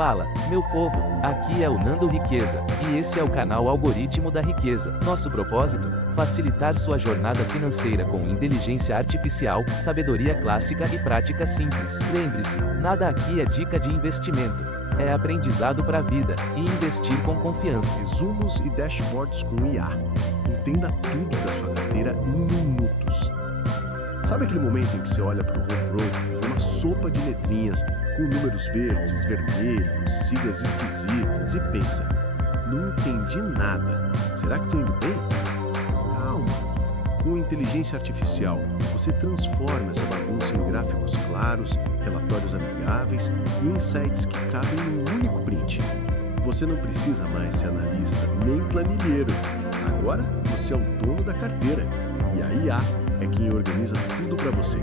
Fala, meu povo, aqui é o Nando Riqueza, e esse é o canal Algoritmo da Riqueza. Nosso propósito? Facilitar sua jornada financeira com inteligência artificial, sabedoria clássica e prática simples. Lembre-se, nada aqui é dica de investimento. É aprendizado para a vida, e investir com confiança. Resumos e dashboards com IA. Entenda tudo da sua carteira em minutos. Sabe aquele momento em que você olha para o home broker e vê uma sopa de letrinhas com números verdes, vermelhos, siglas esquisitas e pensa: não entendi nada. Será que estou indo bem? Calma. Com inteligência artificial, você transforma essa bagunça em gráficos claros, relatórios amigáveis e insights que cabem num único print. Você não precisa mais ser analista nem planilheiro. Agora você é o dono da carteira e a IA é quem organiza tudo para você.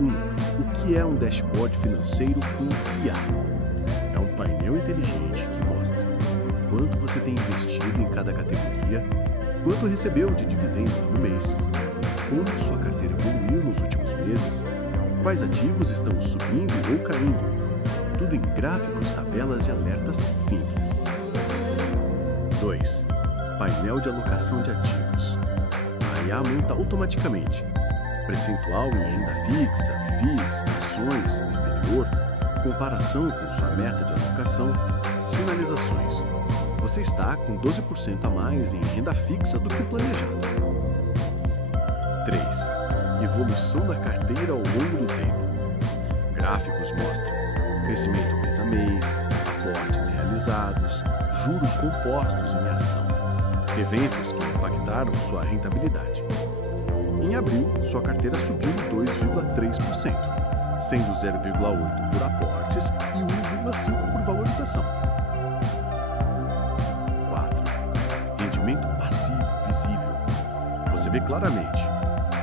1. O que é um dashboard financeiro com IA? É um painel inteligente que mostra quanto você tem investido em cada categoria, quanto recebeu de dividendos no mês, como sua carteira evoluiu nos últimos meses, quais ativos estão subindo ou caindo. Tudo em gráficos, tabelas e alertas simples. 2. Painel de alocação de ativos. A IA monta automaticamente percentual em renda fixa, FIIs, ações, exterior, comparação com sua meta de alocação, sinalizações. Você está com 12% a mais em renda fixa do que planejado. 3. Evolução da carteira ao longo do tempo. Gráficos mostram crescimento mês a mês, aportes realizados, juros compostos em ação, eventos que impactaram sua rentabilidade. Em abril, sua carteira subiu 2,3%, sendo 0,8% por aportes e 1,5% por valorização. 4. Rendimento passivo visível. Você vê claramente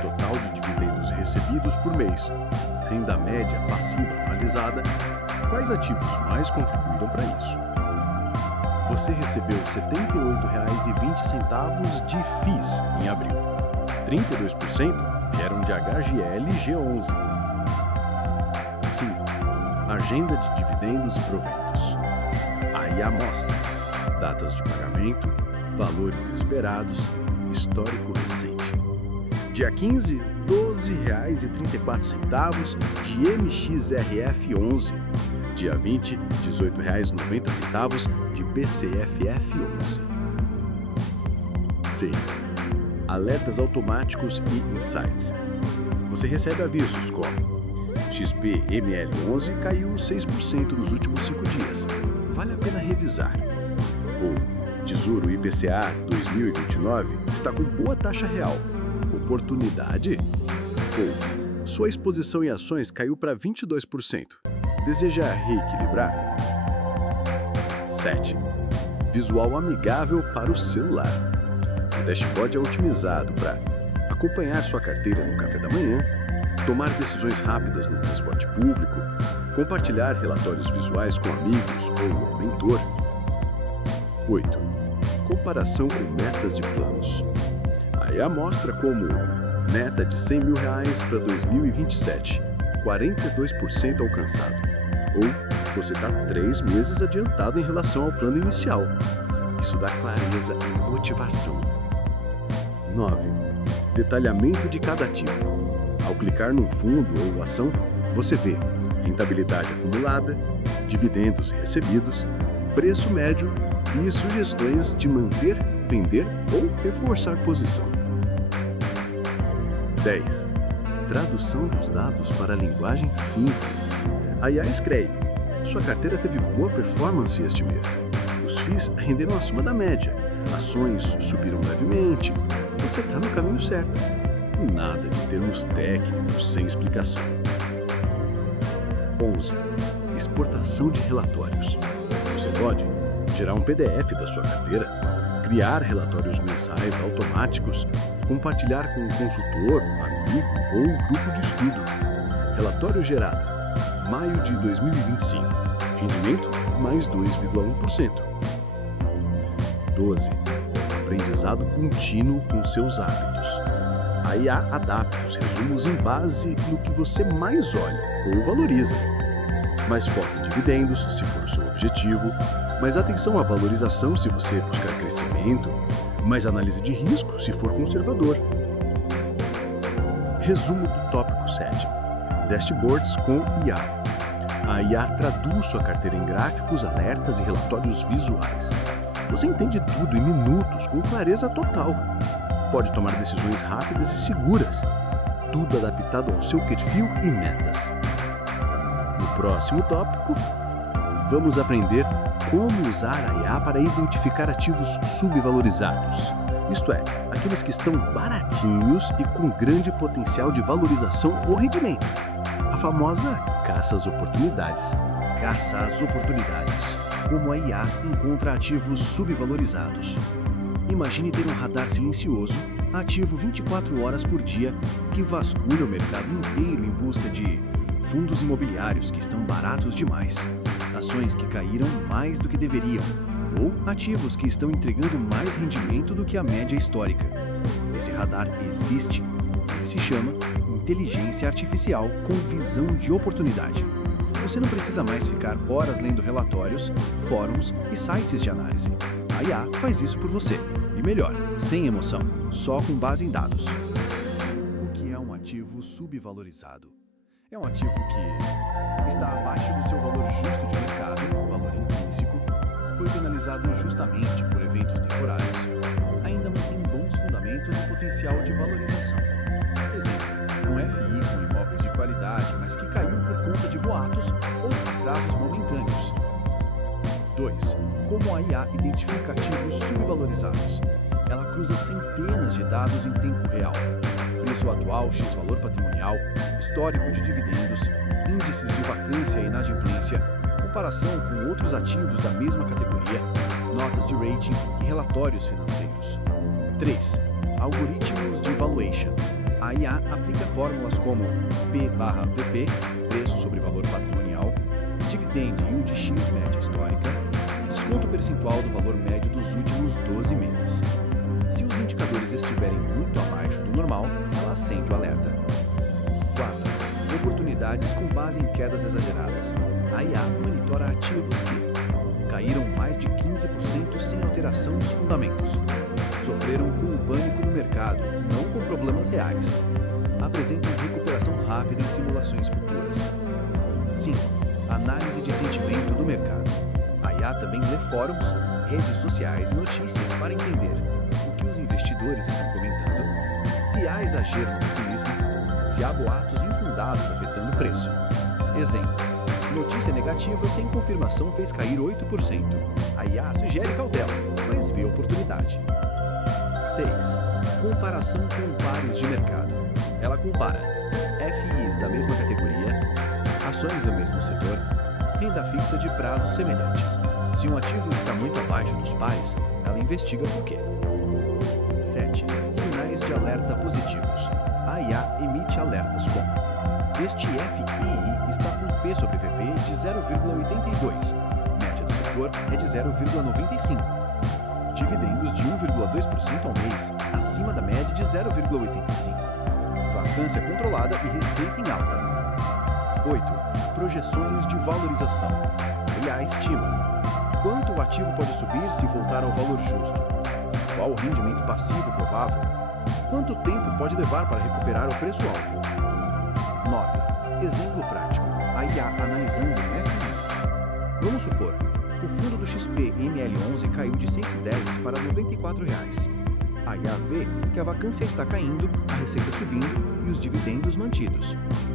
total de dividendos recebidos por mês, renda média passiva anualizada, quais ativos mais contribuíram para isso. Você recebeu R$ 78,20 de FIIs em abril. 32% vieram de HGL G11. 5. Agenda de dividendos e proventos. A IA mostra datas de pagamento, valores esperados, histórico recente. Dia 15, R$ 12,34 de MXRF11. Dia 20, R$ 18,90 de BCFF11. 6. Alertas automáticos e insights. Você recebe avisos como XPML11 caiu 6% nos últimos 5 dias. Vale a pena revisar. Ou Tesouro IPCA 2029 está com boa taxa real. Oportunidade? Ou sua exposição em ações caiu para 22%. Deseja reequilibrar? 7. Visual amigável para o celular. O dashboard é otimizado para acompanhar sua carteira no café da manhã, tomar decisões rápidas no transporte público, compartilhar relatórios visuais com amigos ou um mentor. 8. Comparação com metas de planos. A IA mostra como meta de R$ 100 mil para 2027, 42% alcançado. Ou você está 3 meses adiantado em relação ao plano inicial. Isso dá clareza e motivação. 9. Detalhamento de cada ativo. Ao clicar num fundo ou ação, você vê rentabilidade acumulada, dividendos recebidos, preço médio e sugestões de manter, vender ou reforçar posição. 10. Tradução dos dados para linguagem simples. A IA escreve: sua carteira teve boa performance este mês. Os FIIs renderam acima da média. Ações subiram levemente. Você está no caminho certo. Nada de termos técnicos sem explicação. 11. Exportação de relatórios. Você pode gerar um PDF da sua carteira, criar relatórios mensais automáticos, compartilhar com um consultor, amigo ou grupo de estudo. Relatório gerado: maio de 2025. Rendimento mais 2,1%. 12. Aprendizado contínuo com seus hábitos. A IA adapta os resumos em base no que você mais olha ou valoriza. Mais foco em dividendos, se for o seu objetivo, mais atenção à valorização se você buscar crescimento, mais análise de risco se for conservador. Resumo do tópico 7. Dashboards com IA. A IA traduz sua carteira em gráficos, alertas e relatórios visuais. Você entende tudo em minutos, com clareza total. Pode tomar decisões rápidas e seguras. Tudo adaptado ao seu perfil e metas. No próximo tópico, vamos aprender como usar a IA para identificar ativos subvalorizados. Isto é, aqueles que estão baratinhos e com grande potencial de valorização ou rendimento. A famosa caça às oportunidades. Caça às oportunidades. Como a IA encontra ativos subvalorizados. Imagine ter um radar silencioso, ativo 24 horas por dia, que vasculha o mercado inteiro em busca de fundos imobiliários que estão baratos demais, ações que caíram mais do que deveriam, ou ativos que estão entregando mais rendimento do que a média histórica. Esse radar existe. Ele se chama inteligência artificial com visão de oportunidade. Você não precisa mais ficar horas lendo relatórios, fóruns e sites de análise. A IA faz isso por você. E melhor, sem emoção, só com base em dados. O que é um ativo subvalorizado? É um ativo que está abaixo do seu valor justo de mercado, valor intrínseco, foi penalizado injustamente por eventos temporários, ainda mantém bons fundamentos e potencial de valorização. Exemplo, um FI com imóveis de qualidade, mas que caiu por conta de boatos ou atrasos momentâneos. 2. Como a IA identifica ativos subvalorizados? Ela cruza centenas de dados em tempo real. Preço atual, X-valor patrimonial, histórico de dividendos, índices de vacância e inadimplência, comparação com outros ativos da mesma categoria, notas de rating e relatórios financeiros. 3. Algoritmos de valuation. A IA aplica fórmulas como P/VP, preço sobre valor patrimonial, dividend yield X média histórica, desconto percentual do valor médio dos últimos 12 meses. Se os indicadores estiverem muito abaixo do normal, ela acende o alerta. 4. Oportunidades com base em quedas exageradas. A IA monitora ativos que caíram mais de 15% sem alteração dos fundamentos. Sofreram com o pânico no mercado, não com problemas reais. Apresentam recuperação rápida em simulações futuras. 5. Análise de sentimento do mercado. A IA também lê fóruns, redes sociais e notícias para entender o que os investidores estão comentando, se há exagero no pessimismo, se há boatos infundados afetando o preço. Exemplo, notícia negativa sem confirmação fez cair 8%. A IA sugere cautela, mas vê oportunidade. 6. Comparação com pares de mercado. Ela compara FIs da mesma categoria, ações do mesmo setor, renda fixa de prazos semelhantes. Se um ativo está muito abaixo dos pares, ela investiga por quê. 7. Sinais de alerta positivos. A IA emite alertas como: este FII está com P sobre VP de 0,82, média do setor é de 0,95. Dividendos de 1,2% ao mês, acima da média de 0,85. Vacância controlada e receita em alta. 8. Projeções de valorização. A IA estima quanto o ativo pode subir se voltar ao valor justo. Qual o rendimento passivo provável? Quanto tempo pode levar para recuperar o preço-alvo? 9. Exemplo prático. A IA analisando um FI. Vamos supor, o fundo do XP ML11 caiu de R$ 110 para R$ 94. A IA vê que a vacância está caindo, a receita subindo e os dividendos mantidos.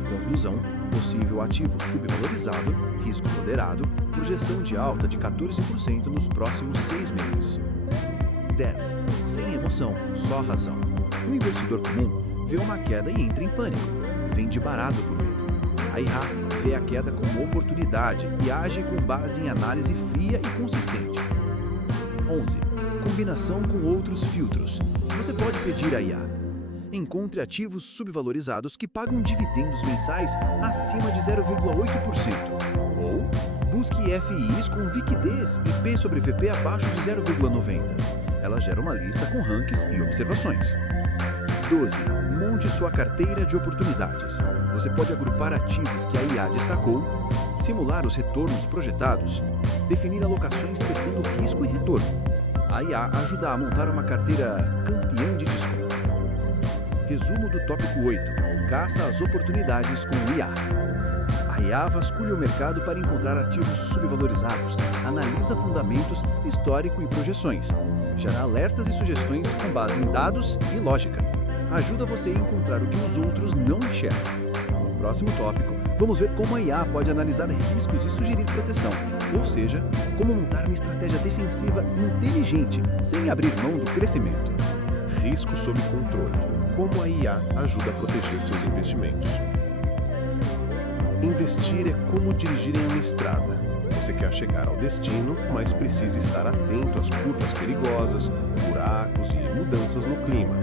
Conclusão: possível ativo subvalorizado, risco moderado, projeção de alta de 14% nos próximos 6 meses. 10. Sem emoção, só razão. O investidor comum vê uma queda e entra em pânico. Vende barato por medo. A IA vê a queda como oportunidade e age com base em análise fria e consistente. 11. Combinação com outros filtros. Você pode pedir à IA: encontre ativos subvalorizados que pagam dividendos mensais acima de 0,8%. Ou busque FIIs com liquidez e P sobre VP abaixo de 0,90. Ela gera uma lista com rankings e observações. 12. Monte sua carteira de oportunidades. Você pode agrupar ativos que a IA destacou, Simular os retornos projetados. Definir alocações testando risco e retorno. A IA ajuda a montar uma carteira campeã de desconto. Resumo do tópico 8. Caça as oportunidades com IA. A IA vasculha o mercado para encontrar ativos subvalorizados, analisa fundamentos, histórico e projeções. Gera alertas e sugestões com base em dados e lógica. Ajuda você a encontrar o que os outros não enxergam. No próximo tópico, vamos ver como a IA pode analisar riscos e sugerir proteção, ou seja, como montar uma estratégia defensiva inteligente, sem abrir mão do crescimento. Risco sob controle. Como a IA ajuda a proteger seus investimentos. Investir é como dirigir em uma estrada. Você quer chegar ao destino, mas precisa estar atento às curvas perigosas, buracos e mudanças no clima.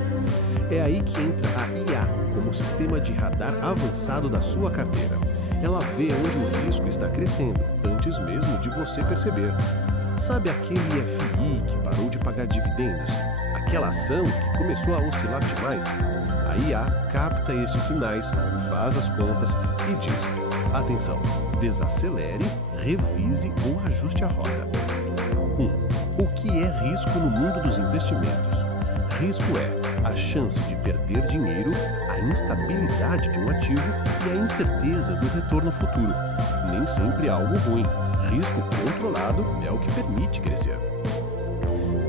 É aí que entra a IA, como sistema de radar avançado da sua carteira. Ela vê onde o risco está crescendo, antes mesmo de você perceber. Sabe aquele FI que parou de pagar dividendos? Aquela ação que começou a oscilar demais? A IA capta estes sinais, faz as contas e diz: atenção, desacelere, revise ou ajuste a rota. 1. O que é risco no mundo dos investimentos? Risco é a chance de perder dinheiro, a instabilidade de um ativo e a incerteza do retorno futuro. Nem sempre é algo ruim. Risco controlado é o que permite crescer.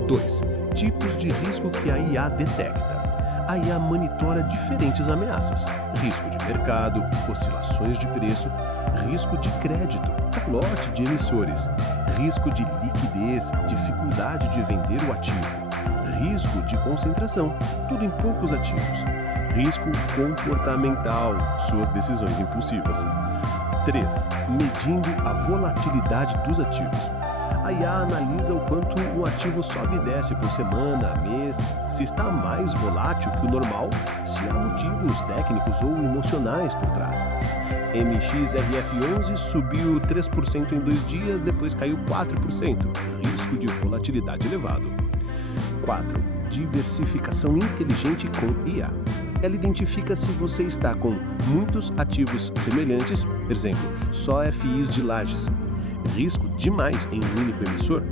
2. Tipos de risco que a IA detecta. A IA monitora diferentes ameaças: risco de mercado, oscilações de preço, risco de crédito, lote de emissores, risco de liquidez, dificuldade de vender o ativo, risco de concentração, tudo em poucos ativos, risco comportamental, suas decisões impulsivas. 3. Medindo a volatilidade dos ativos. A IA analisa o quanto um ativo sobe e desce por semana, mês, se está mais volátil que o normal, se há motivos técnicos ou emocionais por trás. MXRF11 subiu 3% em 2 dias, depois caiu 4%, risco de volatilidade elevado. 4. Diversificação inteligente com IA. Ela identifica se você está com muitos ativos semelhantes, por exemplo, só FIs de lajes. Risco demais em um único emissor,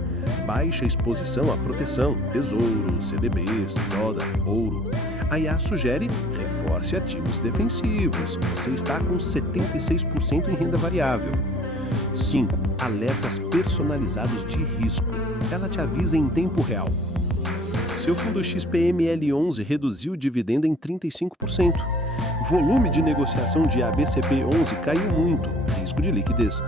baixa exposição à proteção, tesouro, CDBs, dólar, ouro. A IA sugere: reforce ativos defensivos, você está com 76% em renda variável. 5. Alertas personalizados de risco. Ela te avisa em tempo real. Seu fundo XPML11 reduziu o dividendo em 35%. Volume de negociação de ABCP11 caiu muito, risco de liquidez.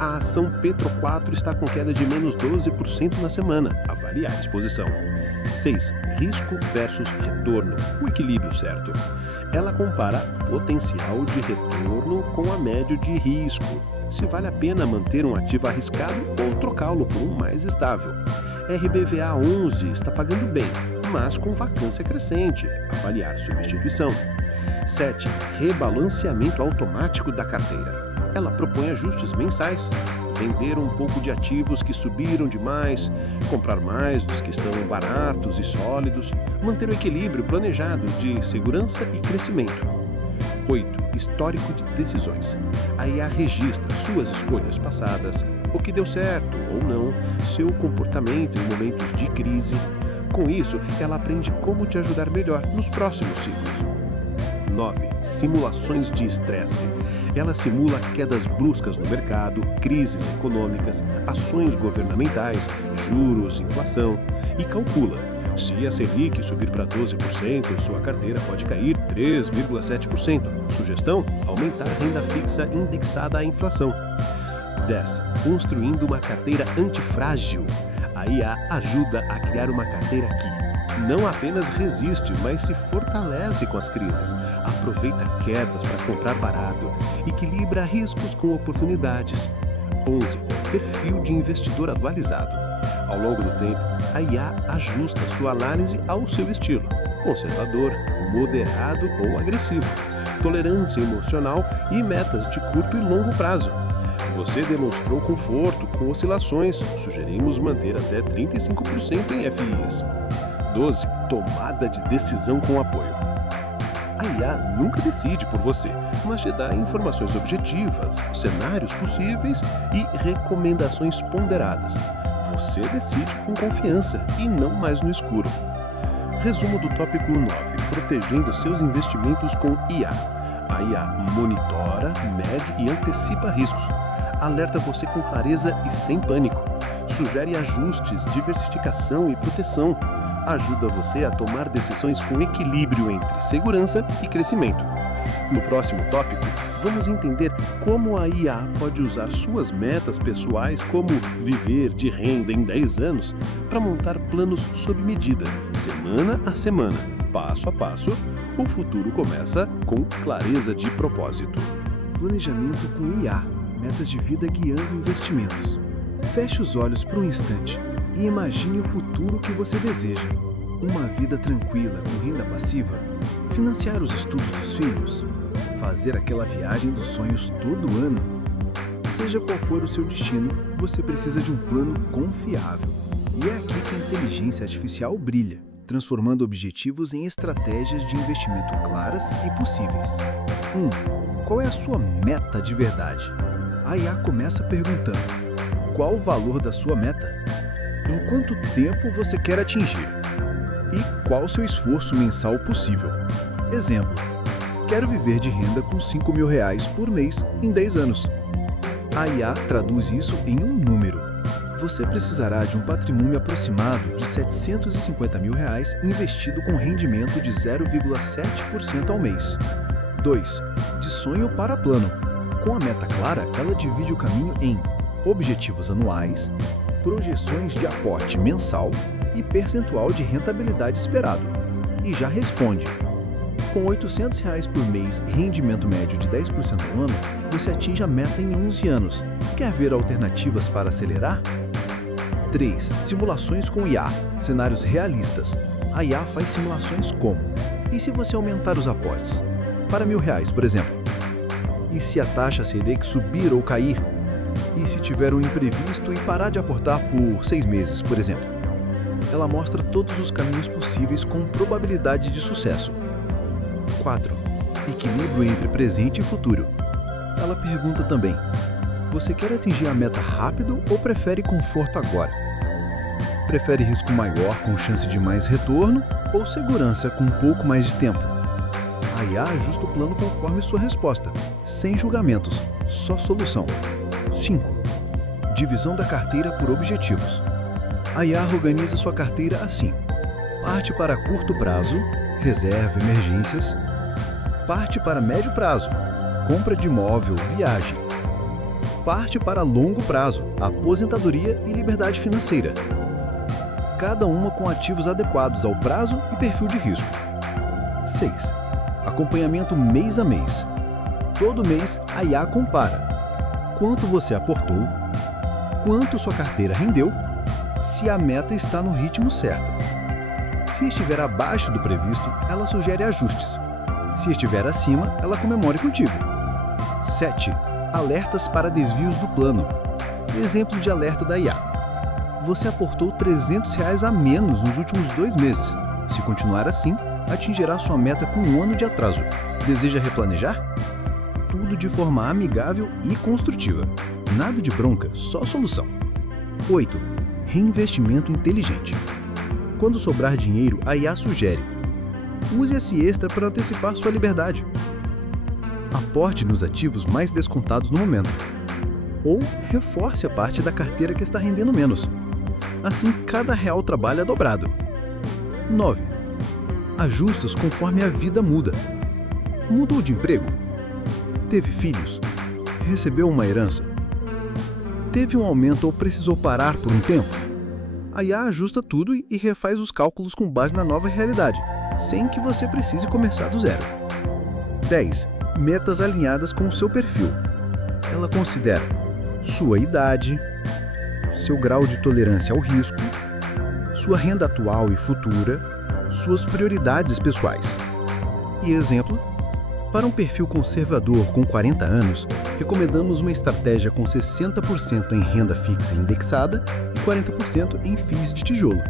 A ação Petro 4 está com queda de menos 12% na semana. Avaliar a exposição. 6. Risco versus retorno. O equilíbrio certo. Ela compara potencial de retorno com a média de risco. Se vale a pena manter um ativo arriscado ou trocá-lo por um mais estável. RBVA 11 está pagando bem, mas com vacância crescente. Avaliar substituição. 7. Rebalanceamento automático da carteira. Ela propõe ajustes mensais, vender um pouco de ativos que subiram demais, comprar mais dos que estão baratos e sólidos, manter o equilíbrio planejado de segurança e crescimento. 8. Histórico de decisões. A IA registra suas escolhas passadas, o que deu certo ou não, seu comportamento em momentos de crise. Com isso, ela aprende como te ajudar melhor nos próximos ciclos. 9. Simulações de estresse. Ela simula quedas bruscas no mercado, crises econômicas, ações governamentais, juros, inflação e calcula: se a Selic subir para 12%, sua carteira pode cair 3,7%. Sugestão: aumentar a renda fixa indexada à inflação. 10. Construindo uma carteira antifrágil. A IA ajuda a criar uma carteira que não apenas resiste, mas se fortalece com as crises. Aproveita quedas para comprar barato. Equilibra riscos com oportunidades. 11. Perfil de investidor atualizado. Ao longo do tempo, a IA ajusta sua análise ao seu estilo: conservador, moderado ou agressivo, tolerância emocional e metas de curto e longo prazo. Você demonstrou conforto com oscilações, sugerimos manter até 35% em FIs. 12. Tomada de decisão com apoio. A IA nunca decide por você, mas te dá informações objetivas, cenários possíveis e recomendações ponderadas. Você decide com confiança e não mais no escuro. Resumo do tópico 9. Protegendo seus investimentos com IA. A IA monitora, mede e antecipa riscos. Alerta você com clareza e sem pânico. Sugere ajustes, diversificação e proteção. Ajuda você a tomar decisões com equilíbrio entre segurança e crescimento. No próximo tópico, vamos entender como a IA pode usar suas metas pessoais, como viver de renda em 10 anos, para montar planos sob medida, semana a semana, passo a passo. O futuro começa com clareza de propósito. Planejamento com IA, metas de vida guiando investimentos. Feche os olhos por um instante e imagine o futuro que você deseja. Uma vida tranquila com renda passiva, financiar os estudos dos filhos, fazer aquela viagem dos sonhos todo ano. Seja qual for o seu destino, você precisa de um plano confiável. E é aqui que a inteligência artificial brilha, transformando objetivos em estratégias de investimento claras e possíveis. 1. Qual é a sua meta de verdade? A IA começa perguntando: qual o valor da sua meta? Em quanto tempo você quer atingir? E qual o seu esforço mensal possível? Exemplo: quero viver de renda com R$5.000 por mês em 10 anos. A IA traduz isso em um número. Você precisará de um patrimônio aproximado de R$750 mil investido com rendimento de 0,7% ao mês. 2. De sonho para plano. Com a meta clara, ela divide o caminho em objetivos anuais, projeções de aporte mensal e percentual de rentabilidade esperado. E já responde: com R$800 por mês, rendimento médio de 10% ao ano, você atinge a meta em 11 anos. Quer ver alternativas para acelerar? 3. Simulações com IA, cenários realistas. A IA faz simulações como: e se você aumentar os aportes? Para R$1.000, por exemplo. E se a taxa Selic subir ou cair? E se tiver um imprevisto e parar de aportar por 6 meses, por exemplo? Ela mostra todos os caminhos possíveis com probabilidade de sucesso. 4. Equilíbrio entre presente e futuro. Ela pergunta também: você quer atingir a meta rápido ou prefere conforto agora? Prefere risco maior com chance de mais retorno ou segurança com um pouco mais de tempo? A IA ajusta o plano conforme sua resposta, sem julgamentos, só solução. 5. Divisão da carteira por objetivos. A IA organiza sua carteira assim: parte para curto prazo, reserva, emergências; parte para médio prazo, compra de imóvel, viagem; parte para longo prazo, aposentadoria e liberdade financeira. Cada uma com ativos adequados ao prazo e perfil de risco. 6. Acompanhamento mês a mês. Todo mês a IA compara quanto você aportou, quanto sua carteira rendeu, se a meta está no ritmo certo. Se estiver abaixo do previsto, ela sugere ajustes. Se estiver acima, ela comemore contigo. 7. Alertas para desvios do plano. Exemplo de alerta da IA: você aportou R$300 a menos nos últimos 2 meses. Se continuar assim, atingirá sua meta com 1 ano de atraso. Deseja replanejar? Tudo de forma amigável e construtiva. Nada de bronca, só solução. 8. Reinvestimento inteligente. Quando sobrar dinheiro, a IA sugere: use esse extra para antecipar sua liberdade. Aporte nos ativos mais descontados no momento. Ou reforce a parte da carteira que está rendendo menos. Assim, cada real trabalho é dobrado. 9. Ajustes conforme a vida muda. Mudou de emprego? Teve filhos? Recebeu uma herança? Teve um aumento ou precisou parar por um tempo? A IA ajusta tudo e refaz os cálculos com base na nova realidade, sem que você precise começar do zero. 10. Metas alinhadas com o seu perfil. Ela considera sua idade, seu grau de tolerância ao risco, sua renda atual e futura, suas prioridades pessoais. E exemplo: para um perfil conservador com 40 anos, recomendamos uma estratégia com 60% em renda fixa indexada e 40% em FIIs de tijolo.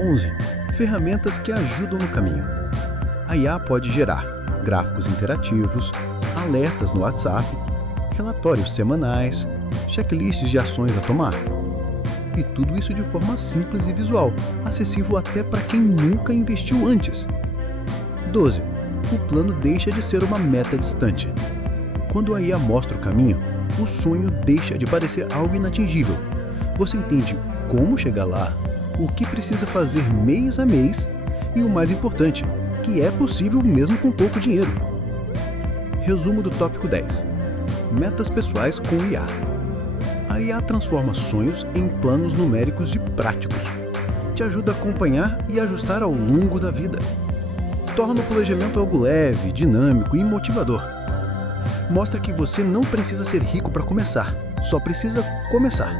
11. Ferramentas que ajudam no caminho. A IA pode gerar gráficos interativos, alertas no WhatsApp, relatórios semanais, checklists de ações a tomar. E tudo isso de forma simples e visual, acessível até para quem nunca investiu antes. 12. O plano deixa de ser uma meta distante. Quando a IA mostra o caminho, o sonho deixa de parecer algo inatingível. Você entende como chegar lá, o que precisa fazer mês a mês e o mais importante, que é possível mesmo com pouco dinheiro. Resumo do tópico 10. Metas pessoais com IA. A IA transforma sonhos em planos numéricos e práticos. Te ajuda a acompanhar e ajustar ao longo da vida. Torna o planejamento algo leve, dinâmico e motivador. Mostra que você não precisa ser rico para começar, só precisa começar.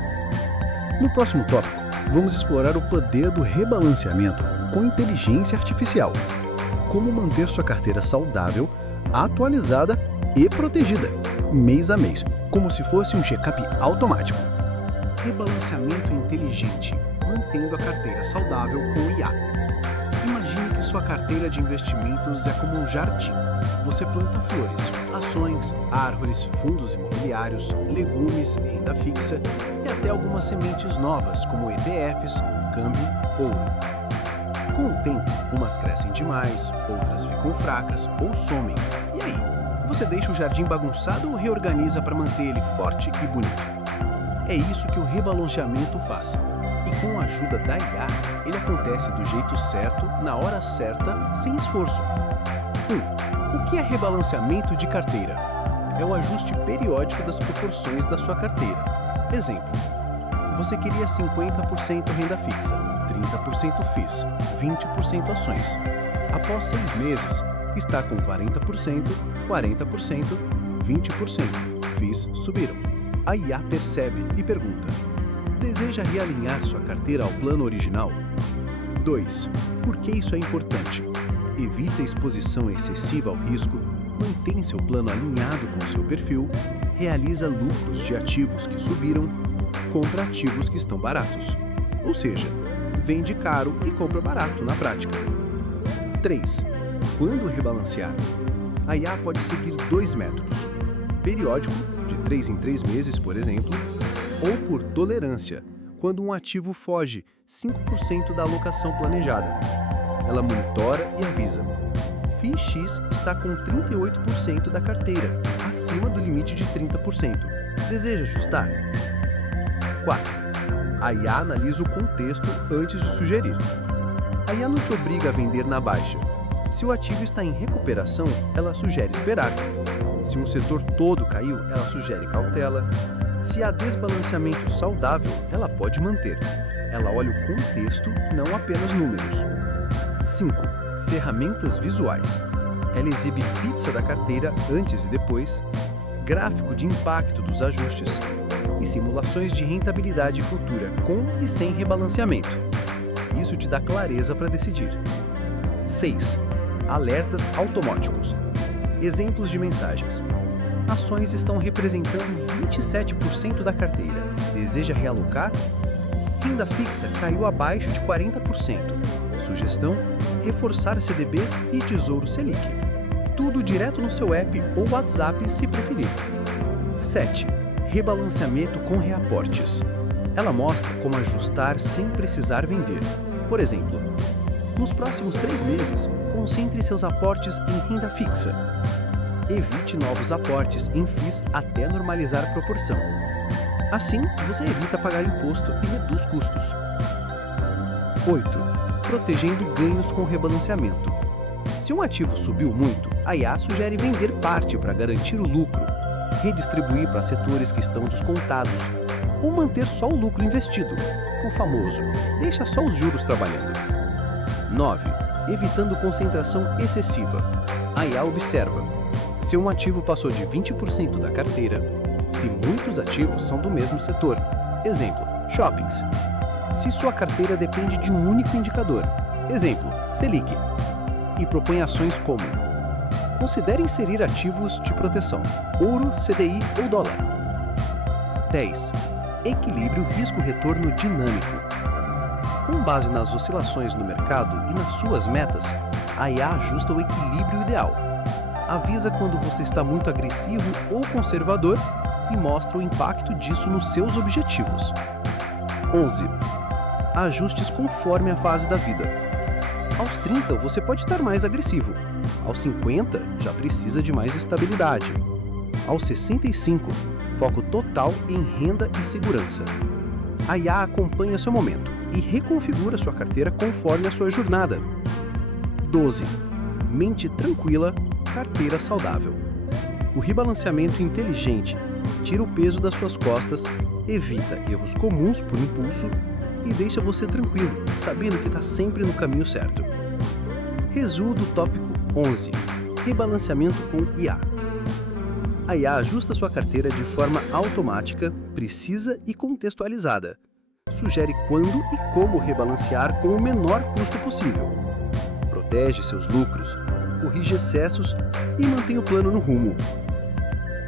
No próximo tópico, vamos explorar o poder do rebalanceamento com inteligência artificial. Como manter sua carteira saudável, atualizada e protegida, mês a mês, como se fosse um check-up automático. Rebalanceamento inteligente, mantendo a carteira saudável com IA. Imagine que sua carteira de investimentos é como um jardim. Você planta flores, ações, árvores, fundos imobiliários, legumes, renda fixa e até algumas sementes novas, como ETFs, câmbio, ouro. Com o tempo, umas crescem demais, outras ficam fracas ou somem. E aí? Você deixa o jardim bagunçado ou reorganiza para manter ele forte e bonito? É isso que o rebalanceamento faz. E com a ajuda da IA, ele acontece do jeito certo, na hora certa, sem esforço. 1. O que é rebalanceamento de carteira? É o ajuste periódico das proporções da sua carteira. Exemplo: você queria 50% renda fixa, 30% FIIs, 20% ações. Após 6 meses, está com 40%, 40%, 20%. FIIs subiram. A IA percebe e pergunta: deseja realinhar sua carteira ao plano original? 2. Por que isso é importante? Evita a exposição excessiva ao risco, mantém seu plano alinhado com seu perfil, realiza lucros de ativos que subiram, compra ativos que estão baratos. Ou seja, vende caro e compra barato na prática. 3. Quando rebalancear? A IA pode seguir 2 métodos: periódico, de 3 em 3 meses, por exemplo, ou por tolerância, quando um ativo foge 5% da alocação planejada. Ela monitora e avisa: FIIx está com 38% da carteira, acima do limite de 30%. Deseja ajustar? 4. A IA analisa o contexto antes de sugerir. A IA não te obriga a vender na baixa. Se o ativo está em recuperação, ela sugere esperar. Se um setor todo caiu, ela sugere cautela. Se há desbalanceamento saudável, ela pode manter. Ela olha o contexto, não apenas números. 5. Ferramentas visuais. Ela exibe pizza da carteira antes e depois, gráfico de impacto dos ajustes e simulações de rentabilidade futura com e sem rebalanceamento. Isso te dá clareza para decidir. 6. Alertas automáticos. Exemplos de mensagens. Ações estão representando 27% da carteira. Deseja realocar? Renda fixa caiu abaixo de 40%. Sugestão: reforçar CDBs e Tesouro Selic. Tudo direto no seu app ou WhatsApp, se preferir. 7. Rebalanceamento com reaportes. Ela mostra como ajustar sem precisar vender. Por exemplo, nos próximos 3 meses, concentre seus aportes em renda fixa. Evite novos aportes em FIIs até normalizar a proporção. Assim, você evita pagar imposto e reduz custos. 8. Protegendo ganhos com rebalanceamento. Se um ativo subiu muito, a IA sugere vender parte para garantir o lucro, redistribuir para setores que estão descontados, ou manter só o lucro investido, o famoso deixa só os juros trabalhando. 9. Evitando concentração excessiva. A IA observa: se um ativo passou de 20% da carteira, se muitos ativos são do mesmo setor. Exemplo: shoppings. Se sua carteira depende de um único indicador. Exemplo: Selic. E propõe ações como: considere inserir ativos de proteção, ouro, CDI ou dólar. 10. Equilíbrio risco-retorno dinâmico. Com base nas oscilações no mercado e nas suas metas, a IA ajusta o equilíbrio ideal. Avisa quando você está muito agressivo ou conservador e mostra o impacto disso nos seus objetivos. 11. Ajustes conforme a fase da vida. Aos 30, você pode estar mais agressivo. Aos 50, já precisa de mais estabilidade. Aos 65, foco total em renda e segurança. A IA acompanha seu momento e reconfigura sua carteira conforme a sua jornada. 12. Mente tranquila, carteira saudável. O rebalanceamento inteligente tira o peso das suas costas, evita erros comuns por impulso e deixa você tranquilo, sabendo que está sempre no caminho certo. Resumo do tópico 11. Rebalanceamento com IA. A IA ajusta sua carteira de forma automática, precisa e contextualizada. Sugere quando e como rebalancear com o menor custo possível. Protege seus lucros, corrige excessos e mantém o plano no rumo.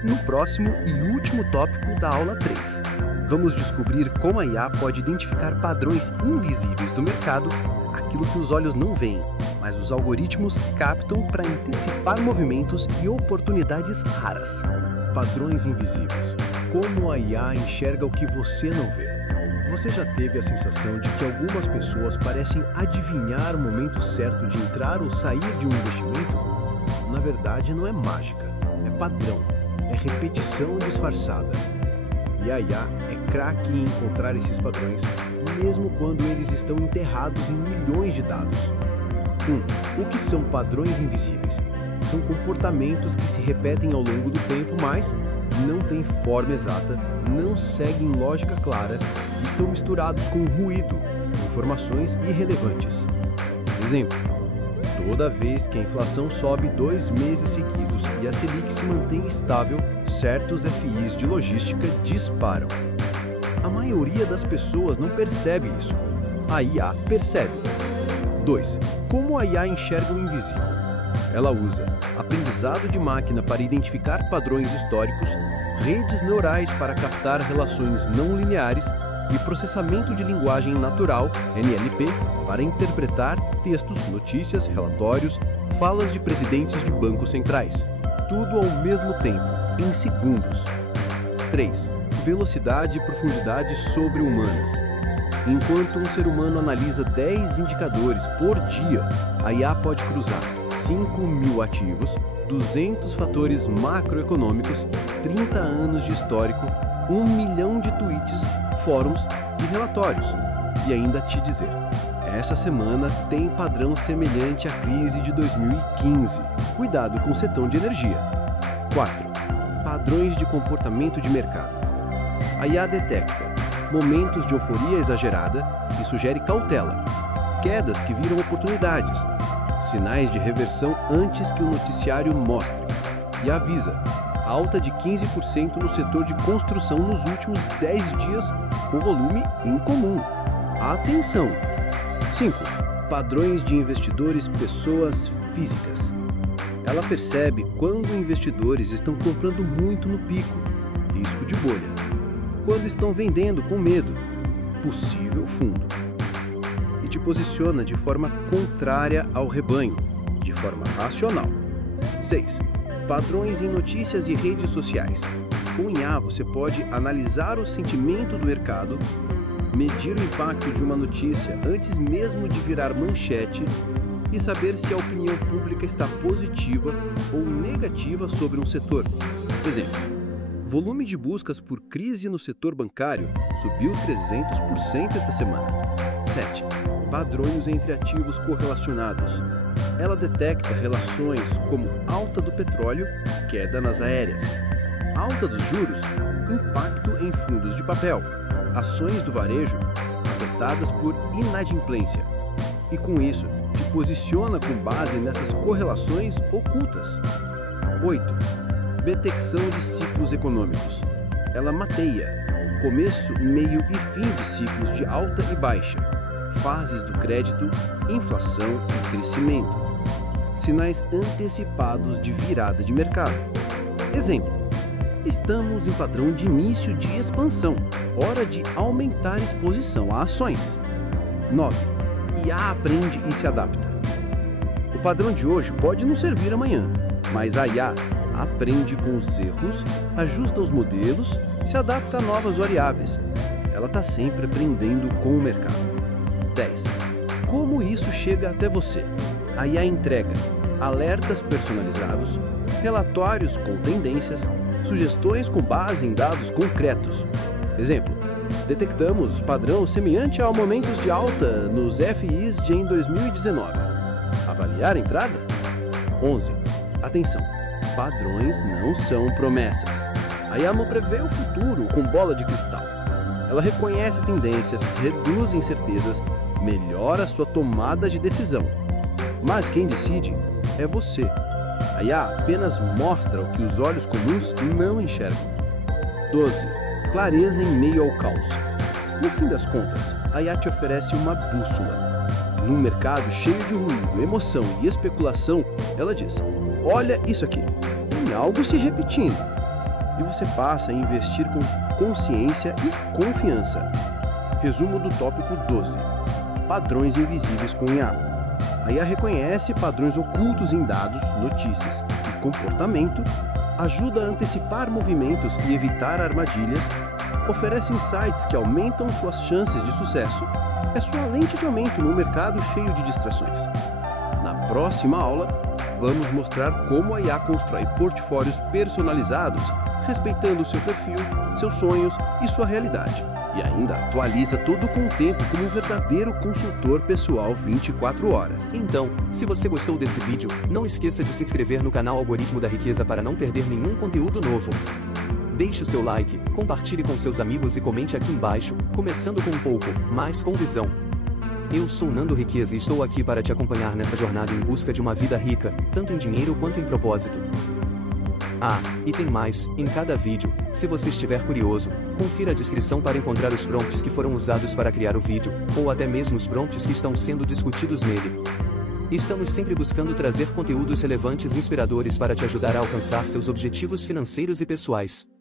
No próximo e último tópico da aula 3, vamos descobrir como a IA pode identificar padrões invisíveis do mercado, aquilo que os olhos não veem, mas os algoritmos captam para antecipar movimentos e oportunidades raras. Padrões invisíveis. Como a IA enxerga o que você não vê? Você já teve a sensação de que algumas pessoas parecem adivinhar o momento certo de entrar ou sair de um investimento? Na verdade, não é mágica, é padrão, é repetição disfarçada. E a IA é craque em encontrar esses padrões, mesmo quando eles estão enterrados em milhões de dados. 1. O que são padrões invisíveis? São comportamentos que se repetem ao longo do tempo, mas não têm forma exata, não seguem lógica clara, estão misturados com ruído, informações irrelevantes. Exemplo: toda vez que a inflação sobe 2 meses seguidos e a Selic se mantém estável, certos FIs de logística disparam. A maioria das pessoas não percebe isso. A IA percebe. 2. Como a IA enxerga o invisível? Ela usa aprendizado de máquina para identificar padrões históricos, redes neurais para captar relações não lineares e processamento de linguagem natural, NLP, para interpretar textos, notícias, relatórios, falas de presidentes de bancos centrais. Tudo ao mesmo tempo, em segundos. 3. Velocidade e profundidade sobre-humanas. Enquanto um ser humano analisa 10 indicadores por dia, a IA pode cruzar 5.000 ativos, 200 fatores macroeconômicos, 30 anos de histórico, 1 milhão de tweets, fóruns e relatórios. E ainda te dizer, essa semana tem padrão semelhante à crise de 2015. Cuidado com o setor de energia. 4. Padrões de comportamento de mercado. A IA detecta momentos de euforia exagerada e sugere cautela, quedas que viram oportunidades, sinais de reversão antes que o noticiário mostre, e avisa alta de 15% no setor de construção nos últimos 10 dias, com volume incomum. Atenção! 5. Padrões de investidores pessoas físicas. Ela percebe quando investidores estão comprando muito no pico, risco de bolha, quando estão vendendo com medo, possível fundo, e te posiciona de forma contrária ao rebanho, de forma racional. 6. Padrões em notícias e redes sociais. Com IA, você pode analisar o sentimento do mercado, medir o impacto de uma notícia antes mesmo de virar manchete e saber se a opinião pública está positiva ou negativa sobre um setor. Exemplo: volume de buscas por crise no setor bancário subiu 300% esta semana. 7. Padrões entre ativos correlacionados. Ela detecta relações como alta do petróleo, queda nas aéreas, alta dos juros, impacto em fundos de papel, ações do varejo afetadas por inadimplência. E com isso, te posiciona com base nessas correlações ocultas. 8. Detecção de ciclos econômicos. Ela mapeia começo, meio e fim de ciclos de alta e baixa, fases do crédito, inflação e crescimento, sinais antecipados de virada de mercado. Exemplo: estamos em padrão de início de expansão, hora de aumentar exposição a ações. 9. IA aprende e se adapta. O padrão de hoje pode não servir amanhã, mas a IA aprende com os erros, ajusta os modelos, se adapta a novas variáveis. Ela está sempre aprendendo com o mercado. 10. Como isso chega até você? A IA entrega alertas personalizados, relatórios com tendências, sugestões com base em dados concretos. Exemplo, detectamos padrão semelhante a momentos de alta nos FIs em 2019. Avaliar a entrada? 11. Atenção, padrões não são promessas. A IA não prevê o futuro com bola de cristal. Ela reconhece tendências, reduz incertezas, melhora sua tomada de decisão. Mas quem decide é você. A IA apenas mostra o que os olhos comuns não enxergam. 12. Clareza em meio ao caos. No fim das contas, a IA te oferece uma bússola. Num mercado cheio de ruído, emoção e especulação, ela diz: olha isso aqui, tem algo se repetindo. E você passa a investir com consciência e confiança. Resumo do tópico 12. Padrões invisíveis com IA. A IA reconhece padrões ocultos em dados, notícias e comportamento, ajuda a antecipar movimentos e evitar armadilhas, oferece insights que aumentam suas chances de sucesso, é sua lente de aumento no mercado cheio de distrações. Na próxima aula, vamos mostrar como a IA constrói portfólios personalizados, respeitando seu perfil, seus sonhos e sua realidade. E ainda atualiza todo o conteúdo como um verdadeiro consultor pessoal 24 horas. Então, se você gostou desse vídeo, não esqueça de se inscrever no canal Algoritmo da Riqueza para não perder nenhum conteúdo novo. Deixe o seu like, compartilhe com seus amigos e comente aqui embaixo, começando com um pouco, mas com visão. Eu sou Nando Riqueza e estou aqui para te acompanhar nessa jornada em busca de uma vida rica, tanto em dinheiro quanto em propósito. Ah, e tem mais, em cada vídeo, se você estiver curioso, confira a descrição para encontrar os prompts que foram usados para criar o vídeo, ou até mesmo os prompts que estão sendo discutidos nele. Estamos sempre buscando trazer conteúdos relevantes e inspiradores para te ajudar a alcançar seus objetivos financeiros e pessoais.